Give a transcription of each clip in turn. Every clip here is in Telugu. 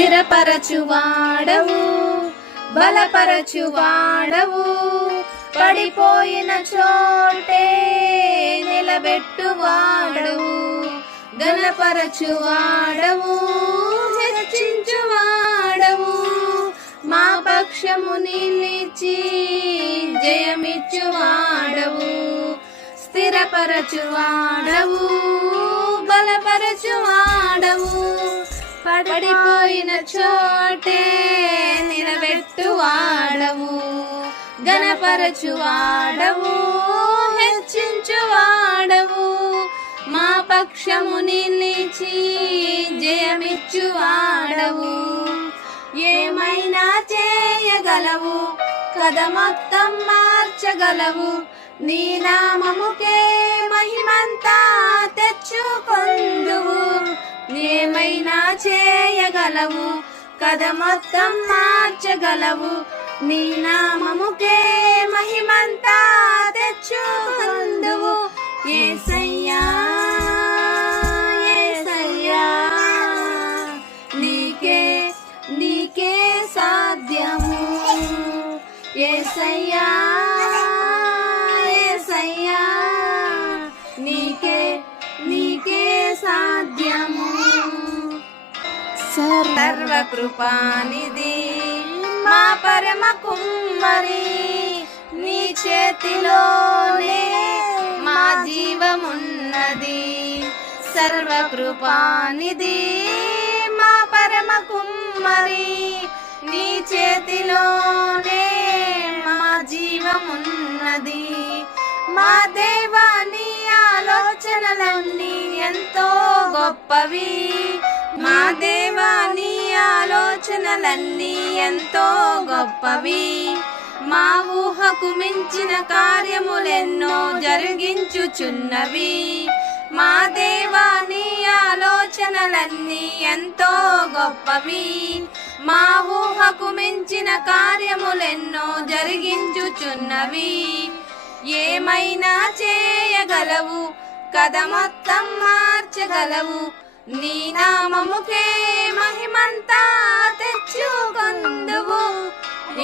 స్థిరపరచువాడవు, బలపరచువాడవు, పడిపోయిన చోటే నిలబెట్టువాడవు, ఘనపరచువాడవు, హెచ్చించువాడవు, మా పక్షము నిలిచి జయమిచ్చువాడవు, స్థిరపరచువాడవు, బలపరచువాడవు, పడిపోయిన చోటే నిలబెట్టువాడవు, ఘనపరచువాడవు, హెచ్చించువాడవు, మా పక్షము నిలిచి జయమిచ్చువాడవు. ఏమైనా చేయగలవు, కథ మొత్తం మార్చగలవు, నీ నామముకే మహిమంతా తెచ్చుకొందువు. ఏమైనా చేయగలవు, కథ మొత్తం మార్చగలవు, నీ నామముకే మహిమంతా తెచ్చుకొందువు. యేసయ్యా యేసయ్యా, నీకే నీకే సాధ్యము. యేసయ్యా యేసయ్యా, నీకే నీకే సాధ్యము. సర్వకృపానిధి మా పరమ కుమ్మరి, నీ చేతిలోనే మా జీవమున్నది. సర్వకృపానిధి మా పరమ కుమ్మరి, నీ చేతిలోనే మా జీవమున్నది. మా దేవా, నీ ఆలోచనలన్నీ ఎంతో గొప్పవి. మా దేవా, నీ ఆలోచనలన్నీ ఎంతో గొప్పవి. మా ఊహకు మించిన కార్యములెన్నో జరిగించుచున్నవి. మా దేవా, నీ ఆలోచనలన్నీ ఎంతో గొప్పవి. మా ఊహకు మించిన కార్యములెన్నో జరిగించుచున్నవి. ఏమైనా చేయగలవు, కథ మొత్తం మార్చగలవు, నీ నామముకే మహిమంతా తెచ్చుకొందువు.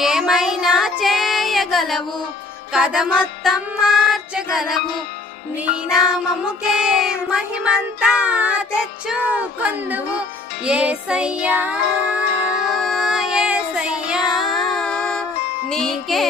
ఏమైనా చేయగలవు, కథ మొత్తం మార్చగలవు, నీ నామముకే మహిమంతా తెచ్చుకొందువు. యేసయ్యా యేసయ్యా, నీకే